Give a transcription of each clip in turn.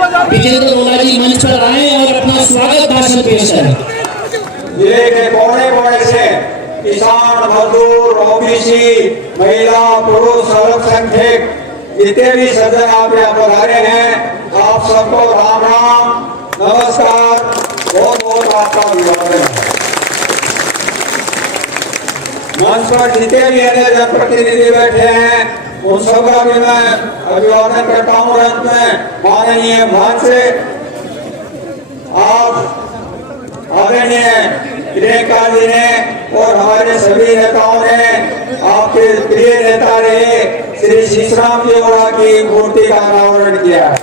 विजेंद्र रोला जी मंच पर आए और अपना स्वागत भाषण पेश करें। जिले के कोने कोने से किसान, मजदूर, ओबीसी, महिला, पुरुष, अल्पसंख्यक जितने भी सज्जन आप यहाँ पधारे हैं, आप सबको राम राम, नमस्कार, बहुत बहुत आपका अभिवादन है। मंच पर जितने भी अन्य जनप्रतिनिधि बैठे हैं उन सबका भी मैं अभिवादन करता हूँ। अंत में माननीय मंच से आप आदरणीय प्रियंका जी ने और हमारे सभी नेताओं ने आपके प्रिय नेता रहे श्री शीशराम जी ओड़ा की मूर्ति का अनावरण किया है।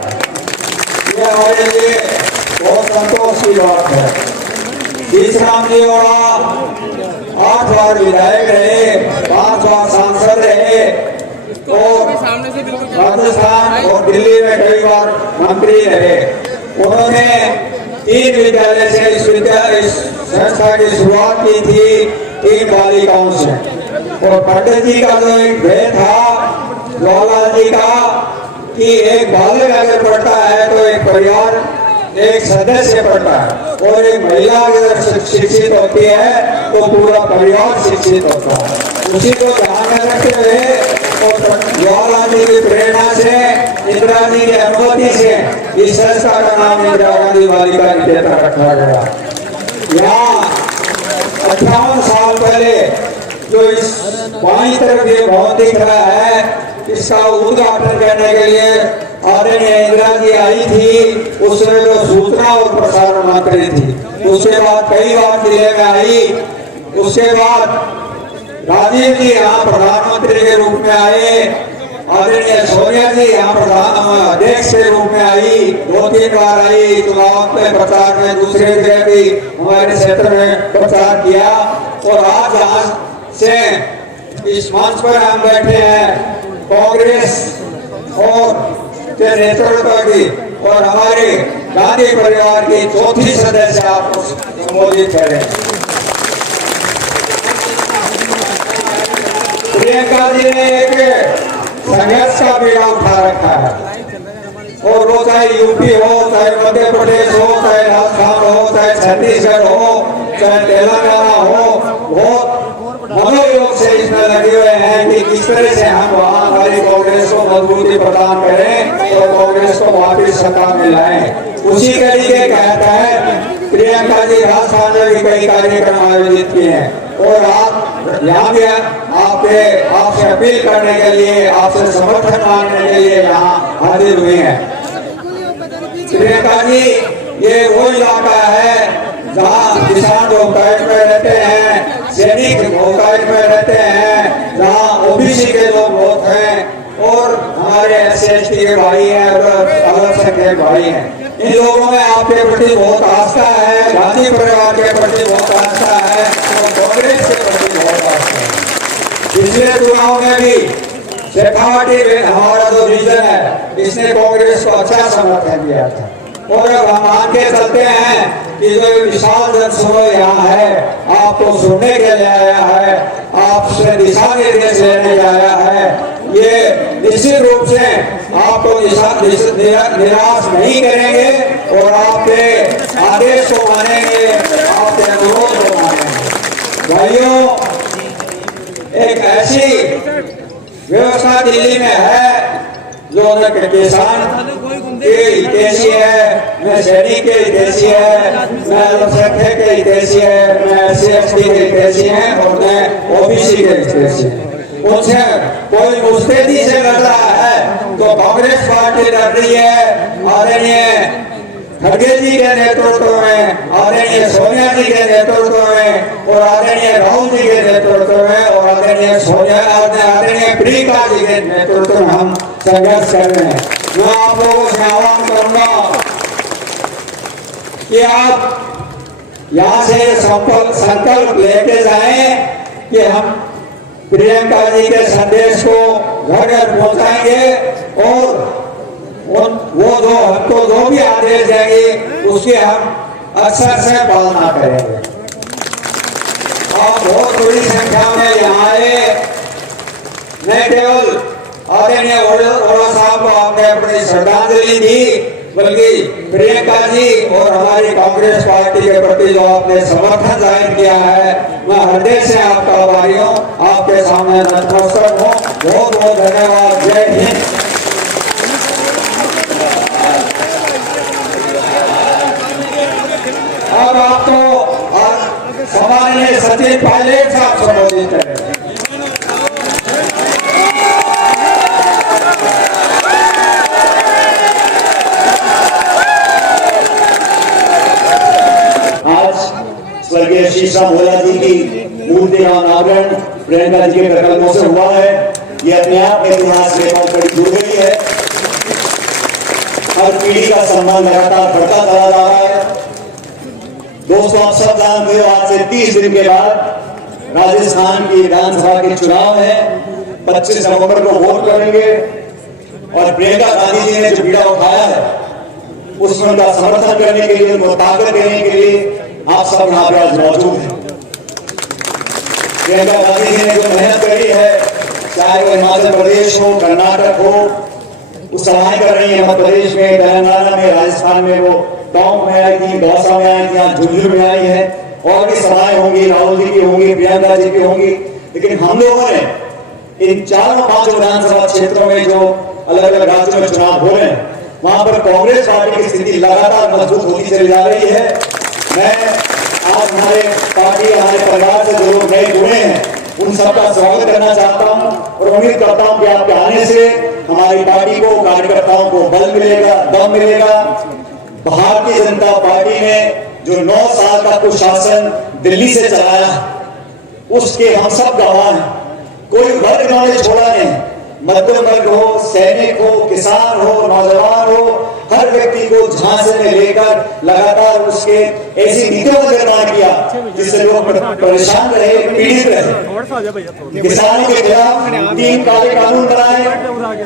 यह हमारे लिए बहुत संतोष की बात है। शीशराम जी ओड़ा 8 बार विधायक रहे, 5 बार सांसद रहे और राजस्थान और दिल्ली में कई बार मंत्री रहे। उन्होंने 3 विद्यालय से इस संस्था की शुरुआत की थी, 3 बालिकाओं से। और पंडित जी का जो एक ध्येय था जवाहरलाल जी का कि एक बालक अगर पढ़ता है तो एक परिवार, एक सदस्य पढ़ता है, और एक महिला अगर शिक्षित होती है तो पूरा परिवार शिक्षित होता है। उसी को ध्यान में रखते हुए और जवाहरलाल जी की प्रेरणा से, इंदिरा जी की अनुमति से इस संस्था का नाम इंदिरा गांधी बालिका निकेतन रखा गया। यहाँ 58 साल पहले जो इस बाईं तरफ ये भवन दिख रहा है, इसका उद्घाटन करने के लिए आदरणीय इंदिरा जी आई थी। उसमें जो सूचना और प्रसारण मंत्री थी। उसके बाद कई बार जिले में आई। उसके बाद राजीव जी यहाँ प्रधानमंत्री के रूप में आए। आदरणीय सोनिया जी यहाँ प्रधान अध्यक्ष के रूप में आई, 2-3 बार आई। चुनाव में प्रचार में दूसरे जगह भी हमारे क्षेत्र में प्रचार किया। और आज यहाँ से इस मंच पर हम बैठे हैं कांग्रेस और के नेतृत्व की और हमारे गांधी परिवार की 4थी सदस्य आपको संबोधित करें। प्रियंका जी ने एक संघर्ष का बीड़ा उठा रखा है, और वो चाहे यूपी हो, चाहे मध्य प्रदेश हो, चाहे राजस्थान हो, चाहे छत्तीसगढ़ हो, चाहे तेलंगाना हो, वो मनोयोग से इसमें लगे हुए हैं कि किस तरह से हम वहाँ हमारी कांग्रेस को मजबूती प्रदान करें और कांग्रेस को वापिस सत्ता में लाएं। उसी कड़ी के कहता है प्रियंका जी राजस्थान में भी कई कार्यक्रम आयोजित किए हैं, और आप यहाँ भी आपसे अपील करने के लिए, आपसे समर्थन मांगने के लिए यहाँ हाजिर हुए हैं। प्रियंका जी, ये वो इलाका है जहाँ किसान भूखाइश में रहते हैं, सैनिक भूखाइश में रहते हैं, जहाँ ओबीसी के लोग बहुत हैं और हमारे SC/ST के भाई हैं और अल्पसंख्यक भाई हैं। इन लोगों में आपके प्रति बहुत आस्था है, गांधी परिवार के प्रति बहुत आस्था है और कांग्रेस के प्रति बहुत आस्था है। पिछले चुनाव में भी शेखावटी हमारा जो रीजन है, इसने कांग्रेस को अच्छा समर्थन दिया था। और अब हम आगे चलते हैं कि जो विशाल जनसमूह यहाँ है, आपको सुनने के लिए आया है, आपसे दिशा निर्देश लेने आया है। ये निश्चित रूप से आपको निराश नहीं करेंगे और आपके आदेश को मानेंगे, आपके अनुरोध को मानेंगे। भाइयों, एक ऐसी व्यवस्था दिल्ली में है जो न किसान के हितैषी है, न सैनिक के हितैषी है, न अल्पसंख्यक के हितैषी है, न SC/ST के हितैषी है और न ओबीसी के हितैषी है। उनसे कोई मुस्तैदी से लड़ रहा है तो कांग्रेस पार्टी लड़ रही है। आदरणीय खड़गे जी के नेतृत्व में, आदरणीय सोनिया जी के नेतृत्व में और आदरणीय राहुल जी के नेतृत्व में और आदरणीय प्रियंका जी के नेतृत्व में हम संघर्ष कर रहे हैं। मैं आप लोगों से आह्वान करूंगा कि आप यहाँ से संकल्प लेके जाएं कि हम प्रियंका जी के संदेश को घर घर पहुंचाएंगे और वो जो हमको जो भी आदेश देंगे उसकी हम अक्षर से पालना करेंगे। आप बहुत बड़ी संख्या में यहाँ आए। न केवल आदरणीय ओड़ा साहब को आपने अपनी श्रद्धांजलि दी, बल्कि प्रियंका जी और हमारी कांग्रेस पार्टी के प्रति जो आपने समर्थन जाहिर किया है, मैं हृदय से आपका आभारी हूँ, आपके सामने नतमस्तक हूँ। बहुत बहुत धन्यवाद। जय हिंद। अब आपको सम्माननीय सचिव पायलट साहब संबोधित करें। स्वर्गीय श्री श्याम भोला जी की मूर्ति का अनावरण प्रियंका जी के कदमों से हुआ है। ये अपने आप में इतिहास रिकॉर्ड बड़ी जुड़ गई है। हर पीढ़ी का सम्मान लगातार बढ़ता चला जा रहा है। दोस्तों, आप सब जानते हो, आज से 30 दिन के बाद राजस्थान की विधानसभा के चुनाव है। 25 नवंबर को वोट करेंगे और प्रियंका गांधी जी ने जो बीड़ा उठाया है उसमें उनका समर्थन करने के लिए, उनको ताकत देने के लिए आप सब यहाँ पे आज मौजूद हैं। प्रियंका गांधी जी ने जो मेहनत करी है, चाहे वो हिमाचल प्रदेश हो, कर्नाटक हो, वो सभाएं कर रही है मध्य प्रदेश में, तेलंगाना में, राजस्थान में, वो टोंक में आई थी, दौसा में आई थी, यहाँ झुंझुनू में आई है, और भी सभाएं होंगी, राहुल जी की होंगी, प्रियंका जी की होंगी। लेकिन हम लोगों ने इन 4-5 विधानसभा क्षेत्रों में जो अलग अलग राज्यों में चुनाव हो रहे हैं, वहां पर कांग्रेस पार्टी की स्थिति लगातार मजबूत होती चली जा रही है। मैं आज हमारे पार्टी, हमारे परिवार से जो लोग नए जुड़े हैं, उन सबका स्वागत करना चाहता हूं और उम्मीद करता हूं कि आपके आने से हमारी पार्टी को, कार्यकर्ताओं को बल मिलेगा, दम मिलेगा। भारतीय जनता पार्टी ने जो 9 साल का कुशासन दिल्ली से चलाया, उसके हम सब गवाह हैं। कोई वर्ग उन्होंने छोड़ा नहीं, मध्यम वर्ग हो, सैनिक हो, किसान हो, नौजवान हो, हर व्यक्ति को झांसे में लेकर लगातार उसके ऐसी नीतियों का निर्माण किया जिससे लोग परेशान रहे, पीड़ित रहे। किसानों के खिलाफ 3 काले कानून बनाए।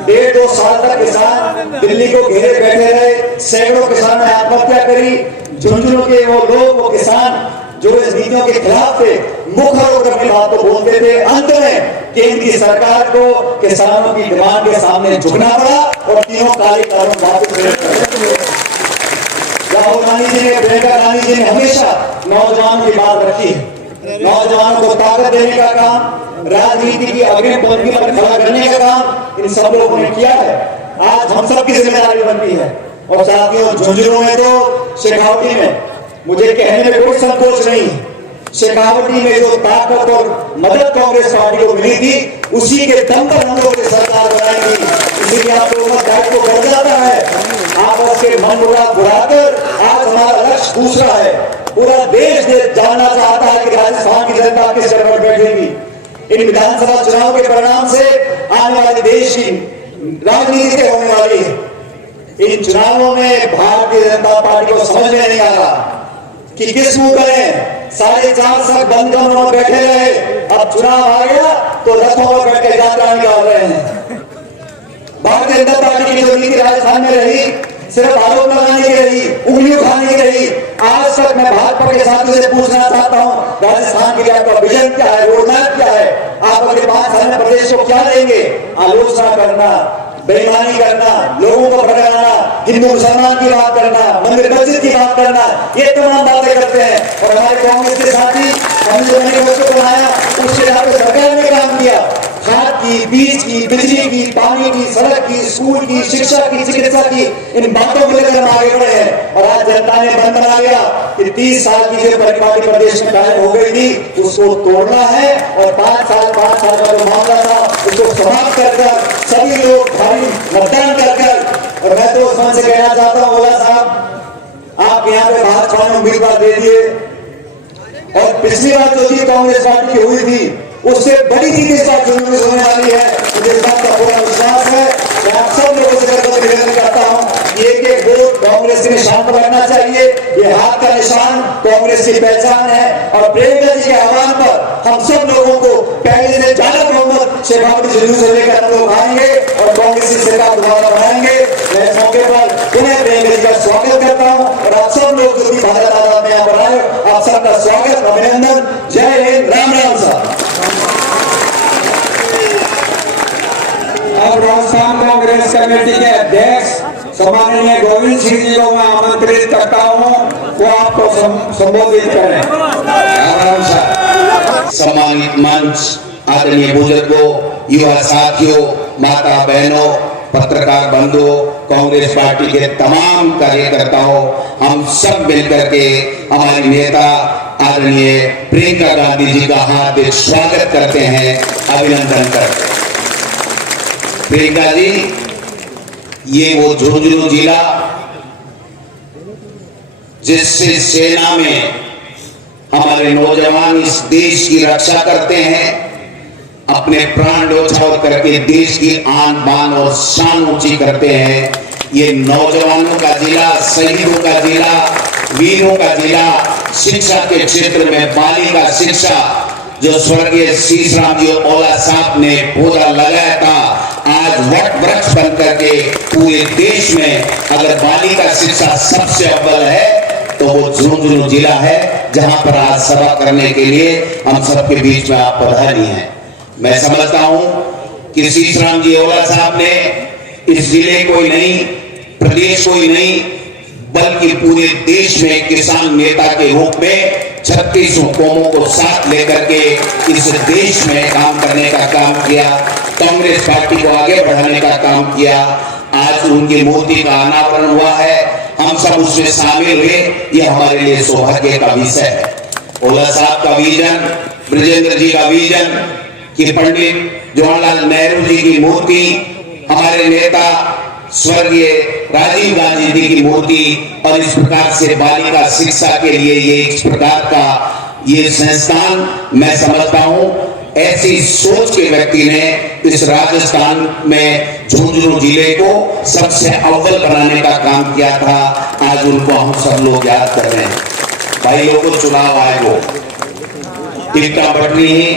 1.5-2 साल तक किसान दिल्ली को घेरे बैठे रहे। सैकड़ों किसानों ने आत्महत्या करी। झुंझुनू के वो लोग, वो किसान जो इस नीतियों के खिलाफ थे, मुख्य रूप अपनी बात को बोलते थे। अंत में केंद्र की सरकार को किसानों की डिमांड के सामने झुकना पड़ा और 3 काले कानून वापस ले गए। राहुल गांधी जी ने, प्रियंका गांधी जी ने हमेशा नौजवानों की बात रखी है। नौजवानों को ताकत देने का काम, राजनीति की अग्रिम पंक्ति पर खड़ा करने का काम इन सब लोगों ने किया है। आज हम सबकी जिम्मेदारी बनती है। और साथियों, झुंझुनू में तो, शेखावटी में, मुझे कहने में कोई संकोच नहीं, शेखावटी में जो ताकत और मदद कांग्रेस पार्टी को मिली थी, उसी के दम पर हम लोग सरकार बनाएंगी। इसीलिए आप लोगों का दायित्व बढ़ जाता है। आपस के मन मुराद बुलाकर आज हमारा लक्ष्य दूसरा है। पूरा देश जानना चाहता है कि राजस्थान की जनता किस जगह पर बैठेगी। इन विधानसभा चुनाव के परिणाम से आने वाले देश की राजनीति तय होने वाली है। इन चुनावों में भारतीय जनता पार्टी को समझ में नहीं आ रहा कि किस मुंह करें। 4.5 साल बंद कमरों में बैठे रहे, अब चुनाव आ गया तो रथों पर बैठ के यात्रा निकाल रहे हैं। भारतीय जनता पार्टी की जो नीति राजस्थान में रही, सिर्फ आरोप लगाने की रही, उंगली उठाने की रही। आज तक मैं भाजपा के साथियों से पूछना चाहता हूं, राजस्थान के लिए आपका विजन क्या है, रोडमैप क्या है? आप अगले 5 साल में प्रदेश को क्या देंगे? आलोचना करना, बेईमानी करना, लोगों को भड़काना, हिंदू मुसलमान की बात करना, मंदिर मस्जिद की बात करना, ये तमाम बातें करते हैं। और हमारे कांग्रेस के साथी, हमने जो मैनिफेस्टो बनाया उसके यहाँ पे सरकार ने काम किया। खाद की, बीज की, बिजली की, पानी की, सड़क की, स्कूल की, शिक्षा की, चिकित्सा की, इन बातों को लेकर हम आगे बढ़े हैं। और आज जनता ने मन बना लिया कि 30 साल की जो परिपाटी प्रदेश में कायम हो गई थी, उसको तोड़ना है और 5 साल का जो मामला था उसको समाप्त कर सभी लोग भारी मतदान कर। और मैं तो उस मन से कहना चाहता हूँ, ओला साहब, आप यहाँ पे भाजपा ने उम्मीदवार दे दिए और पिछली बार जो जीत कांग्रेस पार्टी की हुई थी उससे बड़ी जीत इस बार झुंझुनू में होने वाली है। मुझे इस बात का पूरा विश्वास है। मैं आप सब लोगों से निवेदन करता हूँ, एक वोट कांग्रेस के निशान पर लगना चाहिए। ये हाथ का निशान कांग्रेस की पहचान है। और प्रियंका जी के आह्वान पर हम सब लोगों को पहले से ज्यादा बहुमत शेखावटी झुंझुनू से लेकर हम लोग आएंगे और कांग्रेस की सरकार दोबारा बनाएंगे। मैं इस मौके पर पुनः प्रियंका जी का स्वागत करता हूँ और आप सब लोग जो भी भारत आजाद में यहाँ पर आए, आप सबका स्वागत, अभिनंदन। जय हिंद, राम राम साहब। अब राजस्थान कांग्रेस कमेटी के अध्यक्ष सम्माननीय गोविंद कुछ ही चीजों में आमंत्रित करता हूँ, वो आपको संबोधित करें। आराम से। सम्मानित मंच, आदरणीय बुजुर्गों, युवा साथियों, माता बहनों, पत्रकार बंधुओं, कांग्रेस पार्टी के तमाम कार्यकर्ताओं, हम सब मिलकर के हमारी नेता आदरणीय प्रियंका गांधी जी का हार्दिक स्वागत करते हैं, अभिनंदन करते हैं। प्रियंका जी, ये वो झुंझुनू जिला जिससे सेना में हमारे नौजवान इस देश की रक्षा करते हैं, अपने प्राण न्यौछावर करके देश की आन बान और शान ऊंची करते हैं। ये नौजवानों का जिला, शहीदों का जिला, वीरों का जिला, शिक्षा के क्षेत्र में बालिका शिक्षा जो स्वर्गीय शीशराम जी ओला साहब ने पौधा लगाया था, आज वट वृक्ष बन करके पूरे देश में अगर बालिका शिक्षा सबसे अव्वल है तो वो झुंझुनू जिला है, जहां पर आज सभा करने के लिए हम सबके बीच में आप पधारी हैं। मैं समझता हूं कि शीशराम जी ओला साहब ने इस जिले को ही नहीं, प्रदेश को ही नहीं, बल्कि पूरे देश में किसान नेता के रूप में 36 कौमों को साथ लेकर के इस देश में काम करने का काम किया, कांग्रेस पार्टी को आगे बढ़ाने का काम किया। आज उनकी मूर्ति का अनावरण हुआ है, हम सब उसमें शामिल हुए, ये हमारे लिए सौभाग्य का विषय है। ओला साहब का विजन, ब्रजेंद्र जी का विजन कि पंडित जवाहरलाल नेहरू जी की मूर्ति, हमारे नेता स्वर्गीय राजीव गांधी जी की मूर्ति, और इस प्रकार से बालिका शिक्षा के लिए ये इस प्रकार का ये संस्थान, मैं समझता हूं ऐसी सोच के व्यक्ति ने इस राजस्थान में झुंझुनू जिले को सबसे अव्वल बनाने का काम किया था। आज उनको हम सब लोग याद कर रहे हैं। भाइयों को चुनाव आएगा, टिकटा बढ़ रही है,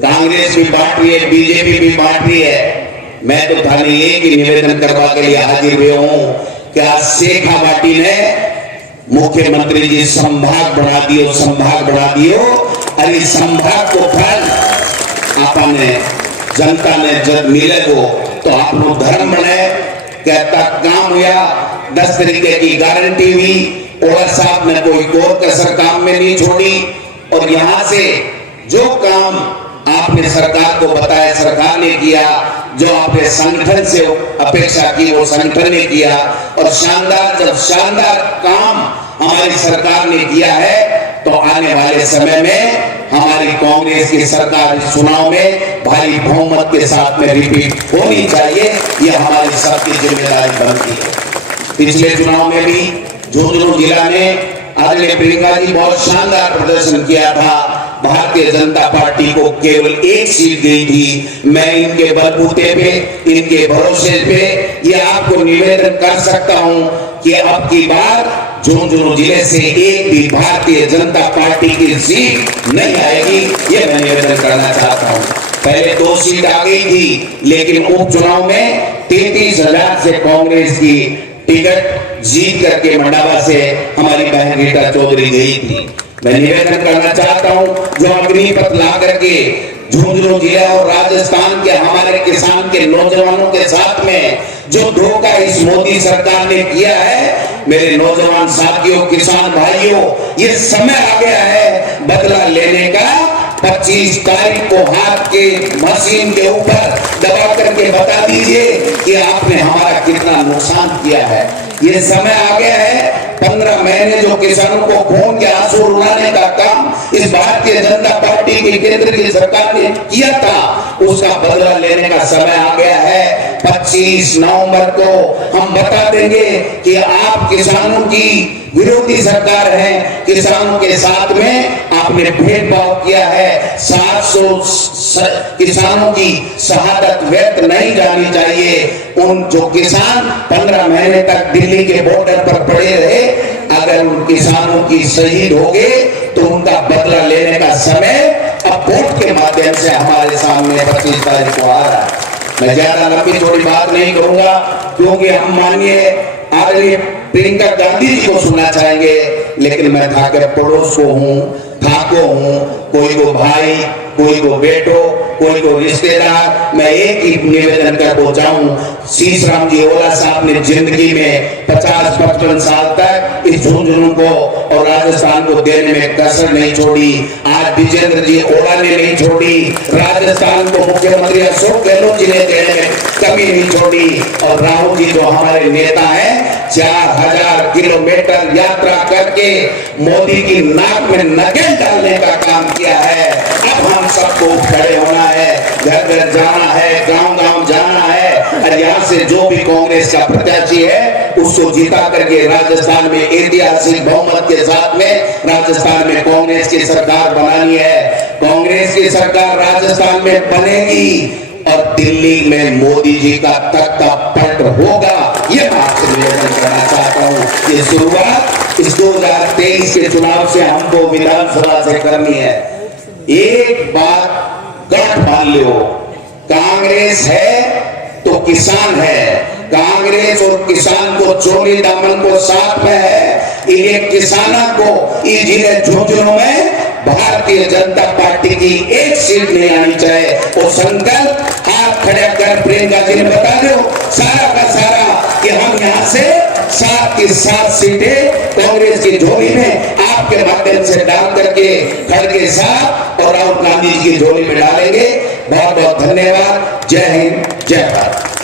कांग्रेस भी बांट रही है, बीजेपी भी बांट रही है। मैं तो थाने एक ही निवेदन करवा के लिए हाजिर हुए हूं कि आज शेखावाटी ने मुख्यमंत्री जी संभाग बढ़ा दियो, संभाग बढ़ा दियो, और इस संभाग को फल आपने जनता ने जब मिले वो तो आप लोग धर्म बने, कहता काम हुआ, 10 तरीके की गारंटी हुई, ओला साहब ने कोई कोर कसर काम में नहीं छोड़ी, और यहां से जो काम आपने सरकार को बताया सरकार ने किया, जो आपने संगठन से अपेक्षा की वो संगठन ने किया, और शानदार जब शानदार काम हमारी सरकार ने किया है तो आने वाले समय में हमारी कांग्रेस की सरकार इस चुनाव में भारी बहुमत के साथ में रिपीट होनी चाहिए, ये हमारी सबकी जिम्मेदारी बनती है। पिछले चुनाव में भी झुंझुनू जिला ने आदरणीय प्रियंका जी बहुत शानदार प्रदर्शन किया था, भारतीय जनता पार्टी को केवल 1 सीट दी थी। मैं इनके बलबूते पे, इनके भरोसे पे ये आपको निवेदन कर सकता हूं कि अब की बार झुंझुनू जिले से एक भी भारतीय जनता पार्टी की सीट नहीं आएगी, ये मैं निवेदन करना चाहता हूं। पहले 2 सीट आ गई थी, लेकिन उपचुनाव में 33,000 से कांग्रेस की टिकट जीत करके मंडावा से हमारी बहन रीटा चौधरी गई थी। मैं निवेदन करना चाहता हूं, जो अग्निपथ ला करके झुंझुनू जिला और राजस्थान के हमारे किसान के नौजवानों के साथ में जो धोखा इस मोदी सरकार ने किया है, मेरे नौजवान साथियों, किसान भाइयों, ये समय आ गया है बदला लेने का। 25 तारीख को हाथ के मशीन के ऊपर दबा करके बता दीजिए कि आपने हमारा कितना नुकसान किया है। ये समय आ गया है, 15 महीने जो किसानों को खून के आंसू रुलाने का काम इस भारतीय जनता पार्टी की केंद्र की सरकार ने किया था, उसका बदला लेने का समय आ गया है। 25 नवंबर को हम बता देंगे कि आप किसानों की विरोधी सरकार है, किसानों के साथ में आपने भेदभाव किया है। 700 किसानों की शहादत व्यर्थ नहीं जानी चाहिए। उन जो किसान 15 महीने तक दिल्ली के बॉर्डर पर पड़े रहे, अगर उन किसानों की शहीद हो गए तो उनका बदला लेने का समय अब वोट के माध्यम से हमारे सामने 25 तारीख को आ रहा है। मैं ज्यादा लंबी चौड़ी बात नहीं करूंगा, क्योंकि हम माननीय आदरणीय प्रियंका गांधी जी को सुनना चाहेंगे, लेकिन मैं था के पड़ोस को हूँ, ठाको हूँ, कोई को भाई, कोई को बेटो, कोई को रिश्तेदार, मैं एक ही निवेदन कर पहुंचाऊं, शीशराम जी ओला साहब ने जिंदगी में 50-55 साल तक इस झुंझुनू को और राजस्थान को देने में कसर नहीं छोड़ी। आज विजेंद्र जी ओला ने नहीं छोड़ी, राजस्थान को मुख्यमंत्री अशोक गहलोत जी ने देने में कमी नहीं छोड़ी। और राहुल जी जो हमारे नेता हैं, 4000 किलोमीटर यात्रा करके मोदी की नाक में नकेल डालने का काम किया है। अब हम सबको खड़े होना है, घर घर जाना है, गांव गांव जाना है, और यहाँ से जो भी कांग्रेस का प्रत्याशी है उसको जीता करके राजस्थान में ऐतिहासिक बहुमत के साथ में राजस्थान में कांग्रेस की सरकार बनानी है। कांग्रेस की सरकार राजस्थान में बनेगी और दिल्ली में मोदी जी का तख्ता पलट होगा। ये मैं आपसे निवेदन करना चाहता हूँ। ये शुरुआत इस 2023 के चुनाव से हमको विधानसभा से करनी है। एक बात गांठ बांध लो, कांग्रेस है तो किसान है, कांग्रेस और किसान को चोरी दामन को साथ में है। इन्हें किसानों को जिन्हें झुंझुनू में भारतीय जनता पार्टी की एक सीट नहीं आनी चाहिए। वो संकल्प हाथ खड़े कर प्रियंका जी ने बता दो सारा का सारा कि हम यहाँ से 7 की 7 सीटें कांग्रेस की झोली में आपके माध्यम से डाल करके खड़गे साहब और राहुल गांधी जी की झोली में डालेंगे। बहुत बहुत धन्यवाद। जय हिंद, जय भारत।